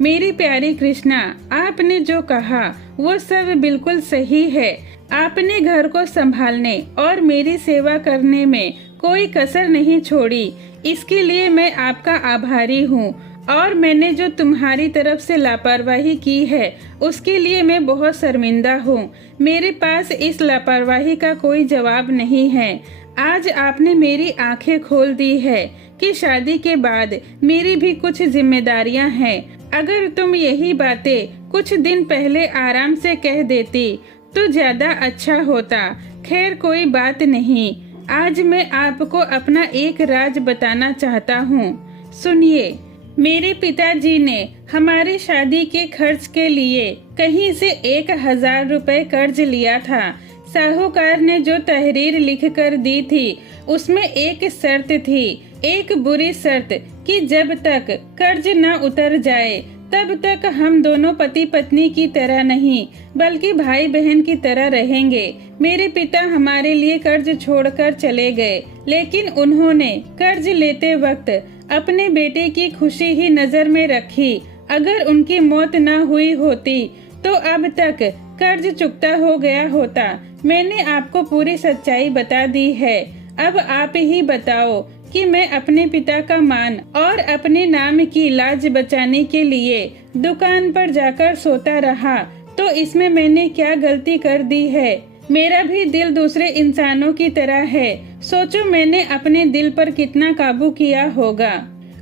मेरी प्यारी कृष्णा, आपने जो कहा वो सब बिल्कुल सही है। आपने घर को संभालने और मेरी सेवा करने में कोई कसर नहीं छोड़ी। इसके लिए मैं आपका आभारी हूँ और मैंने जो तुम्हारी तरफ से लापरवाही की है उसके लिए मैं बहुत शर्मिंदा हूँ। मेरे पास इस लापरवाही का कोई जवाब नहीं है। आज आपने मेरी आंखें खोल दी है कि शादी के बाद मेरी भी कुछ जिम्मेदारियां हैं। अगर तुम यही बातें कुछ दिन पहले आराम से कह देती तो ज्यादा अच्छा होता। खैर कोई बात नहीं। आज मैं आपको अपना एक राज बताना चाहता हूँ। सुनिए, मेरे पिताजी ने हमारी शादी के खर्च के लिए कहीं से 1000 रुपए कर्ज लिया था। साहूकार ने जो तहरीर लिख कर दी थी उसमें एक शर्त थी, एक बुरी शर्त कि जब तक कर्ज न उतर जाए तब तक हम दोनों पति पत्नी की तरह नहीं बल्कि भाई बहन की तरह रहेंगे। मेरे पिता हमारे लिए कर्ज छोड़कर चले गए, लेकिन उन्होंने कर्ज लेते वक्त अपने बेटे की खुशी ही नजर में रखी। अगर उनकी मौत न हुई होती तो अब तक कर्ज चुकता हो गया होता। मैंने आपको पूरी सच्चाई बता दी है। अब आप ही बताओ कि मैं अपने पिता का मान और अपने नाम की लाज बचाने के लिए दुकान पर जाकर सोता रहा तो इसमें मैंने क्या गलती कर दी है। मेरा भी दिल दूसरे इंसानों की तरह है। सोचो मैंने अपने दिल पर कितना काबू किया होगा।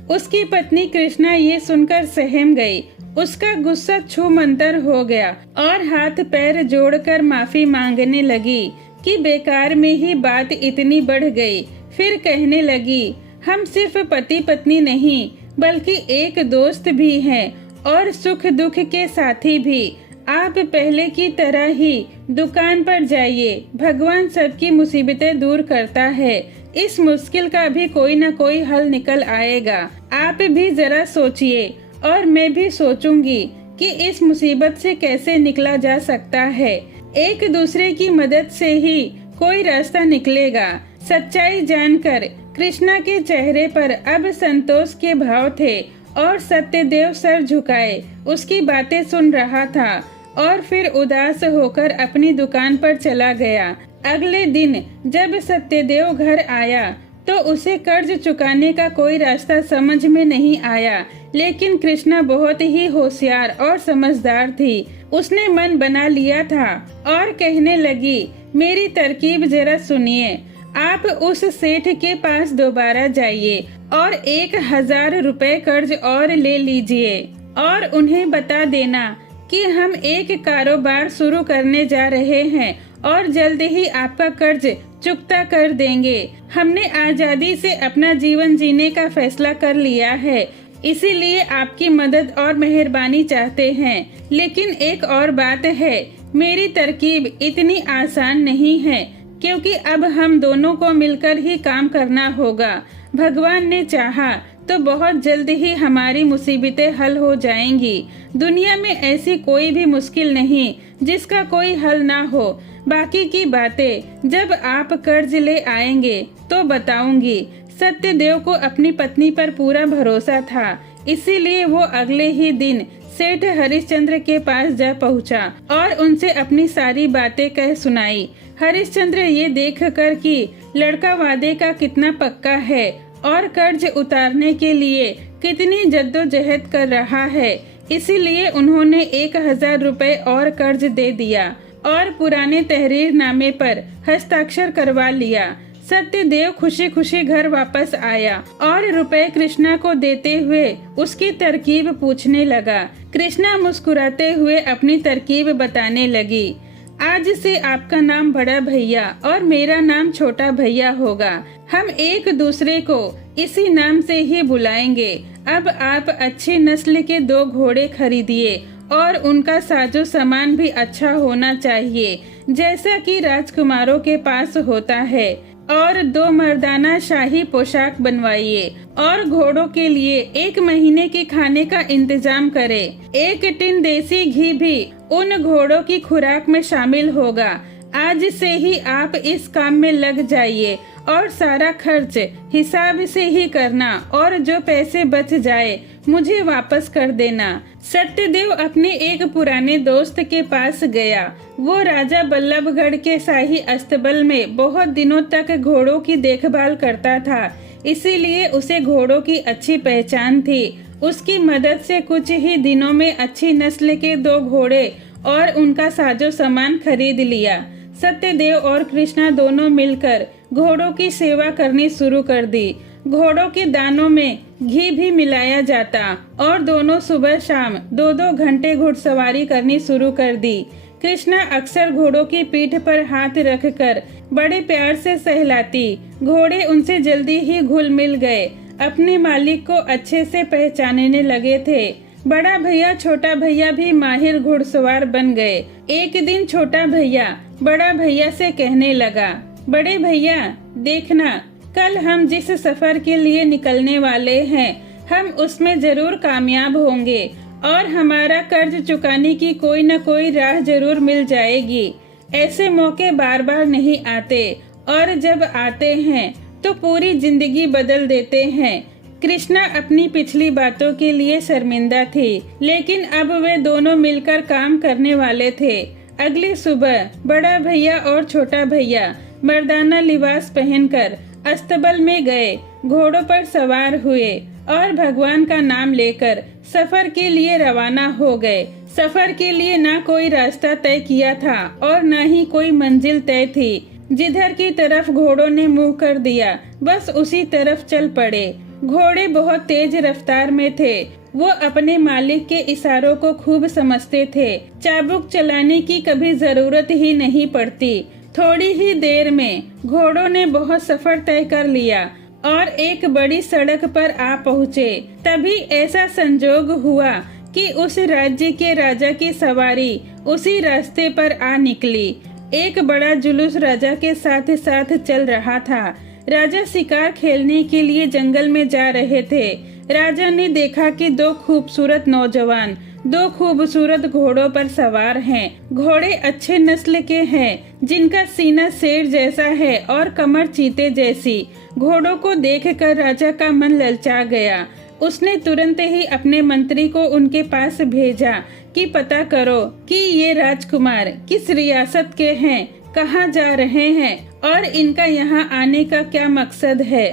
उसकी पत्नी कृष्णा ये सुनकर सहम गई। उसका गुस्सा छूमंतर हो गया और हाथ पैर जोड़कर माफी मांगने लगी कि बेकार में ही बात इतनी बढ़ गई। फिर कहने लगी, हम सिर्फ पति पत्नी नहीं बल्कि एक दोस्त भी हैं और सुख दुख के साथी भी। आप पहले की तरह ही दुकान पर जाइए। भगवान सबकी मुसीबतें दूर करता है। इस मुश्किल का भी कोई न कोई हल निकल आएगा। आप भी जरा सोचिए और मैं भी सोचूंगी कि इस मुसीबत से कैसे निकला जा सकता है। एक दूसरे की मदद से ही कोई रास्ता निकलेगा। सच्चाई जानकर कृष्णा के चेहरे पर अब संतोष के भाव थे और सत्यदेव सर झुकाए उसकी बातें सुन रहा था और फिर उदास होकर अपनी दुकान पर चला गया। अगले दिन जब सत्यदेव घर आया तो उसे कर्ज चुकाने का कोई रास्ता समझ में नहीं आया, लेकिन कृष्णा बहुत ही होशियार और समझदार थी। उसने मन बना लिया था और कहने लगी, मेरी तरकीब जरा सुनिए। आप उस सेठ के पास दोबारा जाइए और 1000 रुपए कर्ज और ले लीजिए और उन्हें बता देना कि हम एक कारोबार शुरू करने जा रहे हैं और जल्द ही आपका कर्ज चुकता कर देंगे। हमने आजादी से अपना जीवन जीने का फैसला कर लिया है, इसीलिए आपकी मदद और मेहरबानी चाहते हैं। लेकिन एक और बात है, मेरी तरकीब इतनी आसान नहीं है क्योंकि अब हम दोनों को मिलकर ही काम करना होगा। भगवान ने चाहा तो बहुत जल्द ही हमारी मुसीबतें हल हो जाएंगी। दुनिया में ऐसी कोई भी मुश्किल नहीं जिसका कोई हल ना हो। बाकी की बातें जब आप कर्ज ले आएंगे तो बताऊंगी। सत्यदेव को अपनी पत्नी पर पूरा भरोसा था, इसीलिए वो अगले ही दिन सेठ हरिश्चंद्र के पास जा पहुंचा और उनसे अपनी सारी बातें कह सुनाई। हरिश्चंद्र ये देख कर कि लड़का वादे का कितना पक्का है और कर्ज उतारने के लिए कितनी जद्दोजहद कर रहा है, इसीलिए उन्होंने 1000 रुपए और कर्ज दे दिया और पुराने तहरीरनामे पर हस्ताक्षर करवा लिया। सत्यदेव खुशी खुशी घर वापस आया और रुपए कृष्णा को देते हुए उसकी तरकीब पूछने लगा। कृष्णा मुस्कुराते हुए अपनी तरकीब बताने लगी। आज से आपका नाम बड़ा भैया और मेरा नाम छोटा भैया होगा। हम एक दूसरे को इसी नाम से ही बुलाएंगे। अब आप अच्छी नस्ल के 2 घोड़े खरीदिए और उनका साजो सामान भी अच्छा होना चाहिए, जैसा कि राजकुमारों के पास होता है, और 2 मर्दाना शाही पोशाक बनवाइए और घोड़ों के लिए 1 महीने के खाने का इंतजाम करें। 1 टिन देसी घी भी उन घोड़ों की खुराक में शामिल होगा। आज से ही आप इस काम में लग जाइए और सारा खर्च हिसाब से ही करना और जो पैसे बच जाए मुझे वापस कर देना। सत्यदेव अपने एक पुराने दोस्त के पास गया। वो राजा बल्लभगढ़ के शाही अस्तबल में बहुत दिनों तक घोड़ों की देखभाल करता था, इसीलिए उसे घोड़ों की अच्छी पहचान थी। उसकी मदद से कुछ ही दिनों में अच्छी नस्ल के 2 घोड़े और उनका साजो सामान खरीद लिया। सत्यदेव और कृष्णा दोनों मिलकर घोड़ों की सेवा करनी शुरू कर दी। घोड़ों के दानों में घी भी मिलाया जाता और दोनों सुबह शाम 2-2 घंटे घुड़सवारी करनी शुरू कर दी। कृष्णा अक्सर घोड़ों की पीठ पर हाथ रखकर बड़े प्यार से सहलाती। घोड़े उनसे जल्दी ही घुल मिल गए, अपने मालिक को अच्छे से पहचानने लगे थे। बड़ा भैया छोटा भैया भी माहिर घुड़सवार बन गए। एक दिन छोटा भैया बड़ा भैया से कहने लगा, बड़े भैया देखना, कल हम जिस सफर के लिए निकलने वाले हैं हम उसमें जरूर कामयाब होंगे और हमारा कर्ज चुकाने की कोई न कोई राह जरूर मिल जाएगी। ऐसे मौके बार बार नहीं आते और जब आते हैं तो पूरी जिंदगी बदल देते हैं। कृष्णा अपनी पिछली बातों के लिए शर्मिंदा थी, लेकिन अब वे दोनों मिलकर काम करने वाले थे। अगली सुबह बड़ा भैया और छोटा भैया मर्दाना लिबास पहनकर अस्तबल में गए, घोड़ों पर सवार हुए और भगवान का नाम लेकर सफर के लिए रवाना हो गए। सफर के लिए ना कोई रास्ता तय किया था और न ही कोई मंजिल तय थी। जिधर की तरफ घोड़ों ने मुंह कर दिया बस उसी तरफ चल पड़े। घोड़े बहुत तेज रफ्तार में थे। वो अपने मालिक के इशारों को खूब समझते थे। चाबुक चलाने की कभी जरूरत ही नहीं पड़ती। थोड़ी ही देर में घोड़ों ने बहुत सफर तय कर लिया और एक बड़ी सड़क पर आ पहुँचे। तभी ऐसा संजोग हुआ कि उस राज्य के राजा की सवारी उसी रास्ते पर आ निकली। एक बड़ा जुलूस राजा के साथ साथ चल रहा था। राजा शिकार खेलने के लिए जंगल में जा रहे थे। राजा ने देखा कि 2 खूबसूरत नौजवान 2 खूबसूरत घोड़ों पर सवार हैं। घोड़े अच्छे नस्ल के हैं, जिनका सीना शेर जैसा है और कमर चीते जैसी। घोड़ों को देखकर राजा का मन ललचा गया। उसने तुरंत ही अपने मंत्री को उनके पास भेजा कि पता करो कि ये राजकुमार किस रियासत के हैं, कहाँ जा रहे हैं और इनका यहाँ आने का क्या मकसद है।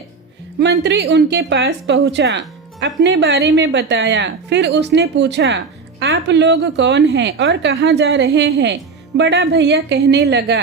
मंत्री उनके पास पहुँचा, अपने बारे में बताया। फिर उसने पूछा, आप लोग कौन हैं और कहाँ जा रहे हैं। बड़ा भैया कहने लगा,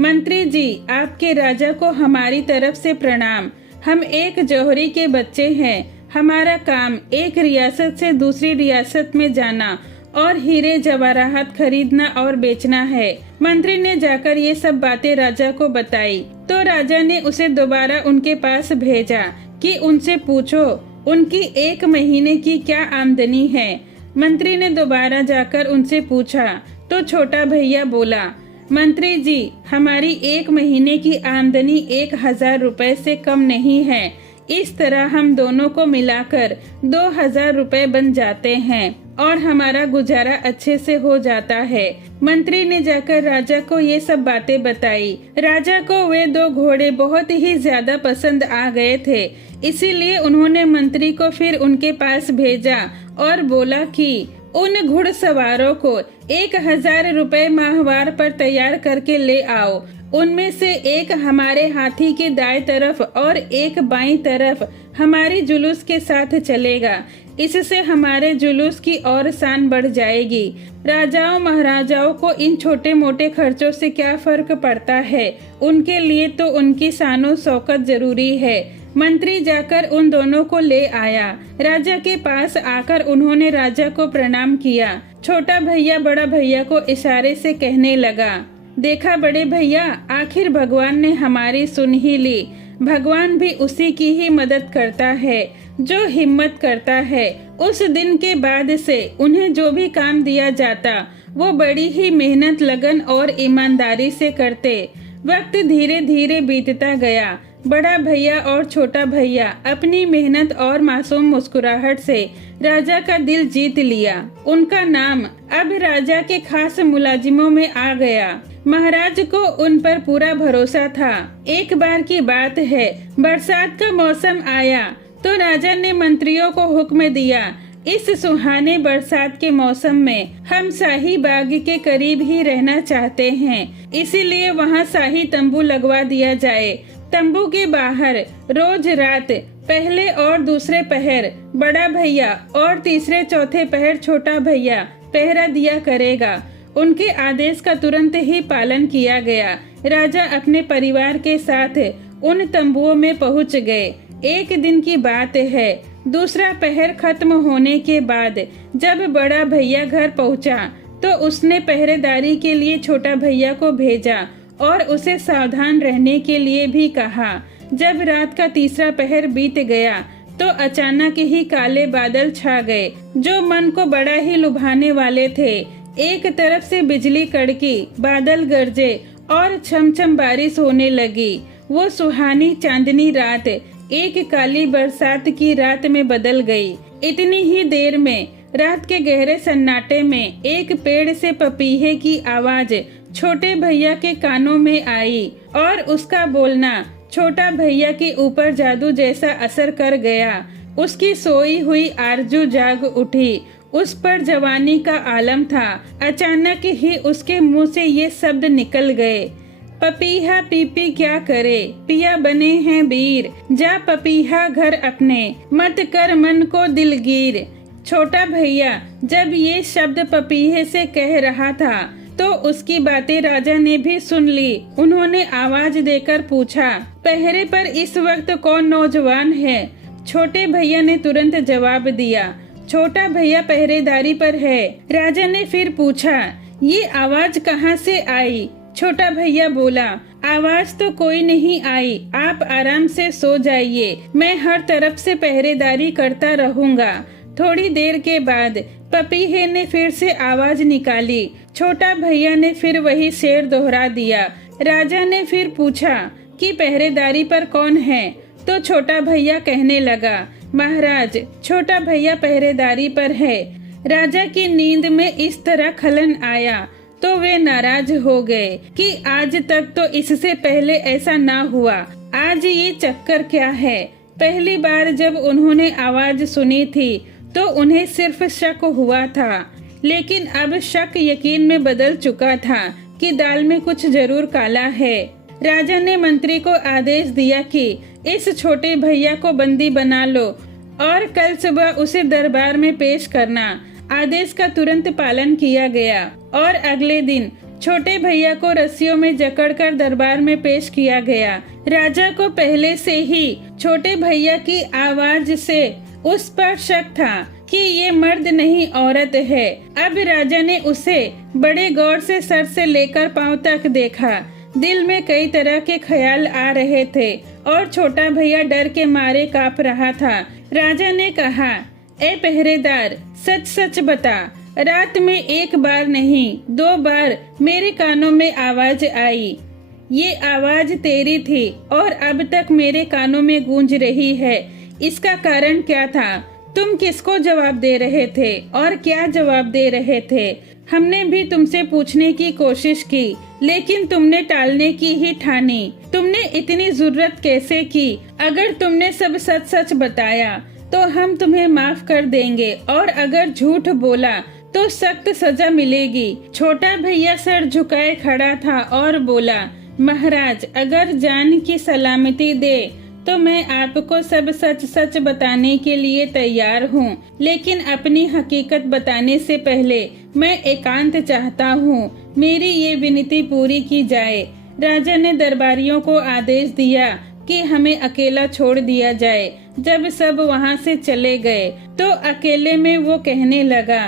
मंत्री जी आपके राजा को हमारी तरफ से प्रणाम। हम एक जौहरी के बच्चे हैं। हमारा काम एक रियासत से दूसरी रियासत में जाना और हीरे जवाहरात खरीदना और बेचना है। मंत्री ने जाकर ये सब बातें राजा को बताई तो राजा ने उसे दोबारा उनके पास भेजा कि उनसे पूछो उनकी 1 महीने की क्या आमदनी है। मंत्री ने दोबारा जाकर उनसे पूछा तो छोटा भैया बोला, मंत्री जी, हमारी 1 महीने की आमदनी 1000 रुपए से कम नहीं है। इस तरह हम दोनों को मिलाकर 2000 रुपए बन जाते हैं और हमारा गुजारा अच्छे से हो जाता है। मंत्री ने जाकर राजा को ये सब बातें बताई। राजा को वे 2 घोड़े बहुत ही ज्यादा पसंद आ गए थे, इसीलिए उन्होंने मंत्री को फिर उनके पास भेजा और बोला कि उन घुड़सवारों को 1000 रुपए माहवार पर तैयार करके ले आओ। उनमें से एक हमारे हाथी के दाएं तरफ और एक बाईं तरफ हमारी जुलूस के साथ चलेगा। इससे हमारे जुलूस की और शान बढ़ जाएगी। राजाओं महाराजाओं को इन छोटे मोटे खर्चों से क्या फर्क पड़ता है, उनके लिए तो उनकी शानो शौकत जरूरी है। मंत्री जाकर उन दोनों को ले आया। राजा के पास आकर उन्होंने राजा को प्रणाम किया। छोटा भैया बड़ा भैया को इशारे से कहने लगा, देखा बड़े भैया, आखिर भगवान ने हमारी सुन ही ली। भगवान भी उसी की ही मदद करता है जो हिम्मत करता है। उस दिन के बाद से उन्हें जो भी काम दिया जाता वो बड़ी ही मेहनत लगन और ईमानदारी से करते। वक्त धीरे धीरे बीतता गया। बड़ा भैया और छोटा भैया अपनी मेहनत और मासूम मुस्कुराहट से राजा का दिल जीत लिया। उनका नाम अब राजा के खास मुलाजिमों में आ गया। महाराज को उन पर पूरा भरोसा था। एक बार की बात है, बरसात का मौसम आया तो राजा ने मंत्रियों को हुक्म दिया, इस सुहाने बरसात के मौसम में हम शाही बाग के करीब ही रहना चाहते हैं, इसीलिए वहाँ शाही तंबू लगवा दिया जाए। तंबू के बाहर रोज रात पहले और दूसरे पहर बड़ा भैया और तीसरे चौथे पहर छोटा भैया पहरा दिया करेगा। उनके आदेश का तुरंत ही पालन किया गया। राजा अपने परिवार के साथ उन तंबुओं में पहुंच गए। एक दिन की बात है, दूसरा पहर खत्म होने के बाद जब बड़ा भैया घर पहुंचा तो उसने पहरेदारी के लिए छोटा भैया को भेजा और उसे सावधान रहने के लिए भी कहा। जब रात का तीसरा पहर बीत गया तो अचानक ही काले बादल छा गए जो मन को बड़ा ही लुभाने वाले थे। एक तरफ से बिजली कड़की, बादल गरजे और छमछम बारिश होने लगी। वो सुहानी चांदनी रात एक काली बरसात की रात में बदल गई। इतनी ही देर में रात के गहरे सन्नाटे में एक पेड़ से पपीहे की आवाज छोटे भैया के कानों में आई और उसका बोलना छोटा भैया के ऊपर जादू जैसा असर कर गया। उसकी सोई हुई आरजू जाग उठी। उस पर जवानी का आलम था। अचानक ही उसके मुंह से ये शब्द निकल गए, पपीहा पीपी क्या करे, पिया बने हैं वीर, जा पपीहा घर अपने, मत कर मन को दिलगीर। छोटा भैया जब ये शब्द पपीहे से कह रहा था तो उसकी बातें राजा ने भी सुन ली। उन्होंने आवाज देकर पूछा, पहरे पर इस वक्त कौन नौजवान है? छोटे भैया ने तुरंत जवाब दिया, छोटा भैया पहरेदारी पर है। राजा ने फिर पूछा, ये आवाज कहाँ से आई? छोटा भैया बोला, आवाज तो कोई नहीं आई, आप आराम से सो जाइए, मैं हर तरफ से पहरेदारी करता रहूंगा। थोड़ी देर के बाद पपीहे ने फिर से आवाज निकाली। छोटा भैया ने फिर वही शेर दोहरा दिया। राजा ने फिर पूछा कि पहरेदारी पर कौन है? तो छोटा भैया कहने लगा, महाराज छोटा भैया पहरेदारी पर है। राजा की नींद में इस तरह खलन आया तो वे नाराज हो गए कि आज तक तो इससे पहले ऐसा ना हुआ, आज ये चक्कर क्या है? पहली बार जब उन्होंने आवाज सुनी थी तो उन्हें सिर्फ शक हुआ था, लेकिन अब शक यकीन में बदल चुका था कि दाल में कुछ जरूर काला है। राजा ने मंत्री को आदेश दिया कि इस छोटे भैया को बंदी बना लो और कल सुबह उसे दरबार में पेश करना। आदेश का तुरंत पालन किया गया और अगले दिन छोटे भैया को रस्सियों में जकड़कर दरबार में पेश किया गया। राजा को पहले से ही छोटे भैया की आवाज से उस पर शक था कि ये मर्द नहीं औरत है। अब राजा ने उसे बड़े गौर से सर से लेकर पांव तक देखा। दिल में कई तरह के ख्याल आ रहे थे और छोटा भैया डर के मारे कांप रहा था। राजा ने कहा, ए पहरेदार, सच सच बता, रात में एक बार नहीं 2 बार मेरे कानों में आवाज आई। ये आवाज तेरी थी और अब तक मेरे कानों में गूंज रही है। इसका कारण क्या था? तुम किसको जवाब दे रहे थे और क्या जवाब दे रहे थे? हमने भी तुमसे पूछने की कोशिश की, लेकिन तुमने टालने की ही ठानी। तुमने इतनी जुर्रत कैसे की? अगर तुमने सब सच सच बताया तो हम तुम्हें माफ कर देंगे, और अगर झूठ बोला तो सख्त सजा मिलेगी। छोटा भैया सर झुकाए खड़ा था और बोला, महाराज, अगर जान की सलामती दे तो मैं आपको सब सच सच बताने के लिए तैयार हूँ, लेकिन अपनी हकीकत बताने से पहले मैं एकांत चाहता हूँ। मेरी ये विनती पूरी की जाए। राजा ने दरबारियों को आदेश दिया कि हमें अकेला छोड़ दिया जाए। जब सब वहाँ से चले गए तो अकेले में वो कहने लगा,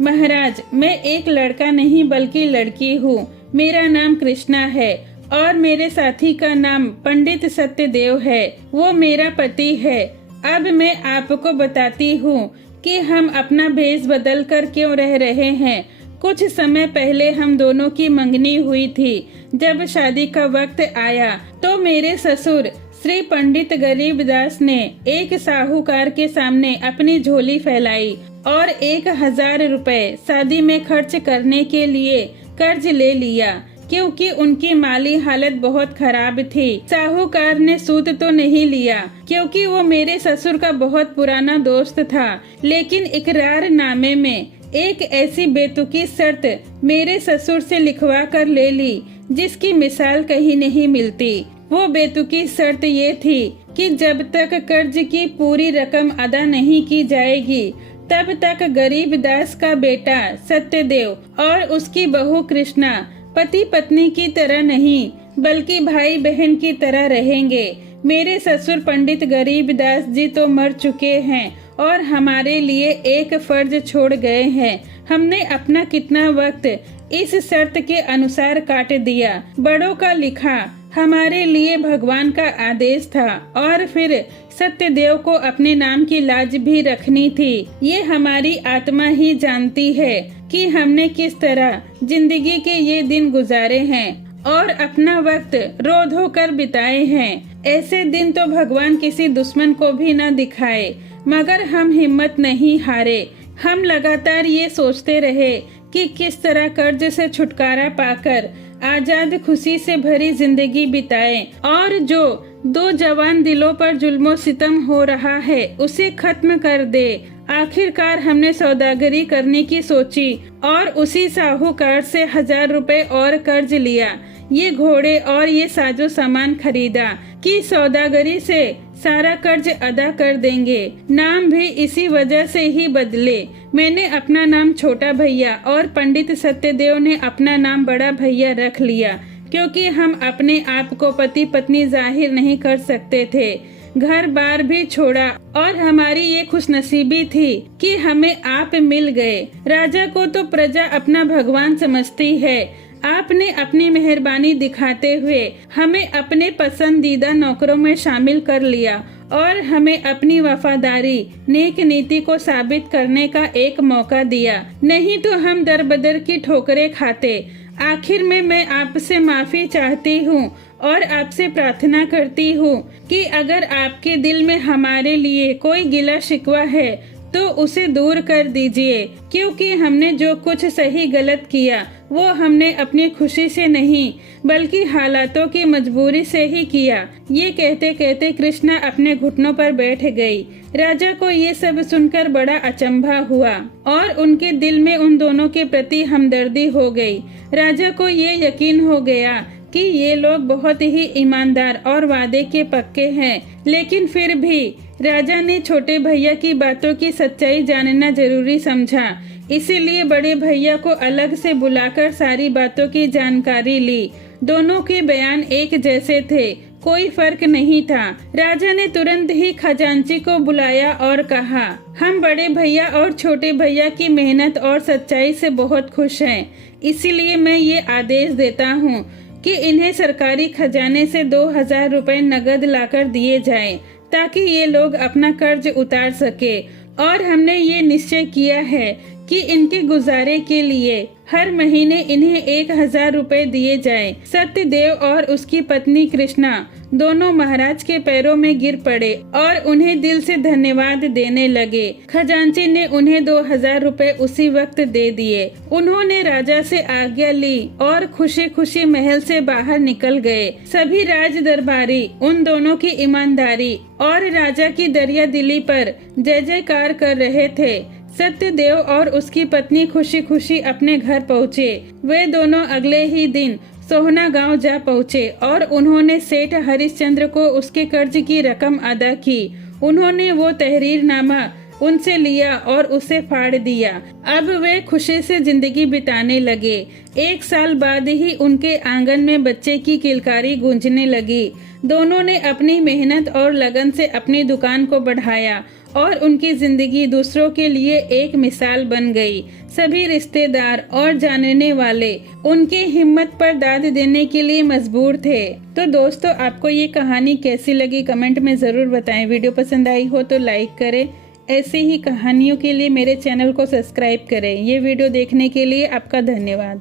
महाराज, मैं एक लड़का नहीं बल्कि लड़की हूँ। मेरा नाम कृष्णा है और मेरे साथी का नाम पंडित सत्यदेव है। वो मेरा पति है। अब मैं आपको बताती हूँ कि हम अपना भेष बदल कर क्यों रह रहे हैं। कुछ समय पहले हम दोनों की मंगनी हुई थी। जब शादी का वक्त आया तो मेरे ससुर श्री पंडित गरीबदास ने एक साहूकार के सामने अपनी झोली फैलाई और 1000 रुपए शादी में खर्च करने के लिए कर्ज ले लिया, क्योंकि उनकी माली हालत बहुत खराब थी। साहूकार ने सूद तो नहीं लिया, क्योंकि वो मेरे ससुर का बहुत पुराना दोस्त था, लेकिन इकरार नामे में एक ऐसी बेतुकी शर्त मेरे ससुर से लिखवा कर ले ली जिसकी मिसाल कहीं नहीं मिलती। वो बेतुकी शर्त ये थी कि जब तक कर्ज की पूरी रकम अदा नहीं की जाएगी तब तक गरीबदास का बेटा सत्यदेव और उसकी बहू कृष्णा पति पत्नी की तरह नहीं बल्कि भाई बहन की तरह रहेंगे। मेरे ससुर पंडित गरीबदास जी तो मर चुके हैं और हमारे लिए एक फर्ज छोड़ गए हैं। हमने अपना कितना वक्त इस शर्त के अनुसार काट दिया। बड़ों का लिखा हमारे लिए भगवान का आदेश था, और फिर सत्यदेव को अपने नाम की लाज भी रखनी थी। ये हमारी आत्मा ही जानती है कि हमने किस तरह जिंदगी के ये दिन गुजारे हैं और अपना वक्त रो धो कर बिताए हैं। ऐसे दिन तो भगवान किसी दुश्मन को भी न दिखाए, मगर हम हिम्मत नहीं हारे। हम लगातार ये सोचते रहे कि किस तरह कर्ज से छुटकारा पाकर आजाद खुशी से भरी जिंदगी बिताएं और जो 2 जवान दिलों पर जुल्मो सितम हो रहा है उसे खत्म कर दे। आखिरकार हमने सौदागरी करने की सोची और उसी साहूकार से 1000 रुपए और कर्ज लिया। ये घोड़े और ये साजो सामान खरीदा कि सौदागरी से सारा कर्ज अदा कर देंगे। नाम भी इसी वजह से ही बदले। मैंने अपना नाम छोटा भैया और पंडित सत्यदेव ने अपना नाम बड़ा भैया रख लिया, क्योंकि हम अपने आप को पति पत्नी जाहिर नहीं कर सकते थे। घर बार भी छोड़ा और हमारी ये खुशनसीबी थी कि हमें आप मिल गए। राजा को तो प्रजा अपना भगवान समझती है। आपने अपनी मेहरबानी दिखाते हुए हमें अपने पसंदीदा नौकरों में शामिल कर लिया और हमें अपनी वफादारी नेक नीति को साबित करने का एक मौका दिया। नहीं तो हम दर बदर की ठोकरें खाते। आखिर में मैं आपसे माफी चाहती हूँ और आपसे प्रार्थना करती हूँ कि अगर आपके दिल में हमारे लिए कोई गिला शिकवा है तो उसे दूर कर दीजिए, क्योंकि हमने जो कुछ सही गलत किया वो हमने अपनी खुशी से नहीं बल्कि हालातों की मजबूरी से ही किया। ये कहते कहते कृष्णा अपने घुटनों पर बैठ गई। राजा को ये सब सुनकर बड़ा अचंभा हुआ और उनके दिल में उन दोनों के प्रति हमदर्दी हो गई। राजा को ये यकीन हो गया कि ये लोग बहुत ही ईमानदार और वादे के पक्के हैं, लेकिन फिर भी राजा ने छोटे भैया की बातों की सच्चाई जानना जरूरी समझा। इसीलिए बड़े भैया को अलग से बुलाकर सारी बातों की जानकारी ली। दोनों के बयान एक जैसे थे, कोई फर्क नहीं था। राजा ने तुरंत ही खजांची को बुलाया और कहा, हम बड़े भैया और छोटे भैया की मेहनत और सच्चाई से बहुत खुश हैं। इसीलिए मैं ये आदेश देता हूँ कि इन्हें सरकारी खजाने से 2000 रुपए नगद लाकर दिए जाएं, ताकि ये लोग अपना कर्ज उतार सके। और हमने ये निश्चय किया है कि इनके गुजारे के लिए हर महीने इन्हें 1000 रुपए दिए जाए। सत्यदेव और उसकी पत्नी कृष्णा दोनों महाराज के पैरों में गिर पड़े और उन्हें दिल से धन्यवाद देने लगे। खजांची ने उन्हें 2000 रुपए उसी वक्त दे दिए। उन्होंने राजा से आज्ञा ली और खुशी खुशी महल से बाहर निकल गए। सभी राज दरबारी उन दोनों की ईमानदारी और राजा की दरिया दिली पर जय जयकार कर रहे थे। सत्यदेव और उसकी पत्नी खुशी खुशी अपने घर पहुँचे। वे दोनों अगले ही दिन सोहना गांव जा पहुँचे और उन्होंने सेठ हरिश्चंद्र को उसके कर्ज की रकम अदा की। उन्होंने वो तहरीरनामा उनसे लिया और उसे फाड़ दिया। अब वे खुशी से जिंदगी बिताने लगे। 1 साल बाद ही उनके आंगन में बच्चे की किलकारी गूंजने लगी। दोनों ने अपनी मेहनत और लगन से अपनी दुकान को बढ़ाया और उनकी जिंदगी दूसरों के लिए एक मिसाल बन गई। सभी रिश्तेदार और जानने वाले उनके हिम्मत पर दाद देने के लिए मजबूर थे। तो दोस्तों, आपको ये कहानी कैसी लगी कमेंट में जरूर बताएं। वीडियो पसंद आई हो तो लाइक करें। ऐसे ही कहानियों के लिए मेरे चैनल को सब्सक्राइब करें। ये वीडियो देखने के लिए आपका धन्यवाद।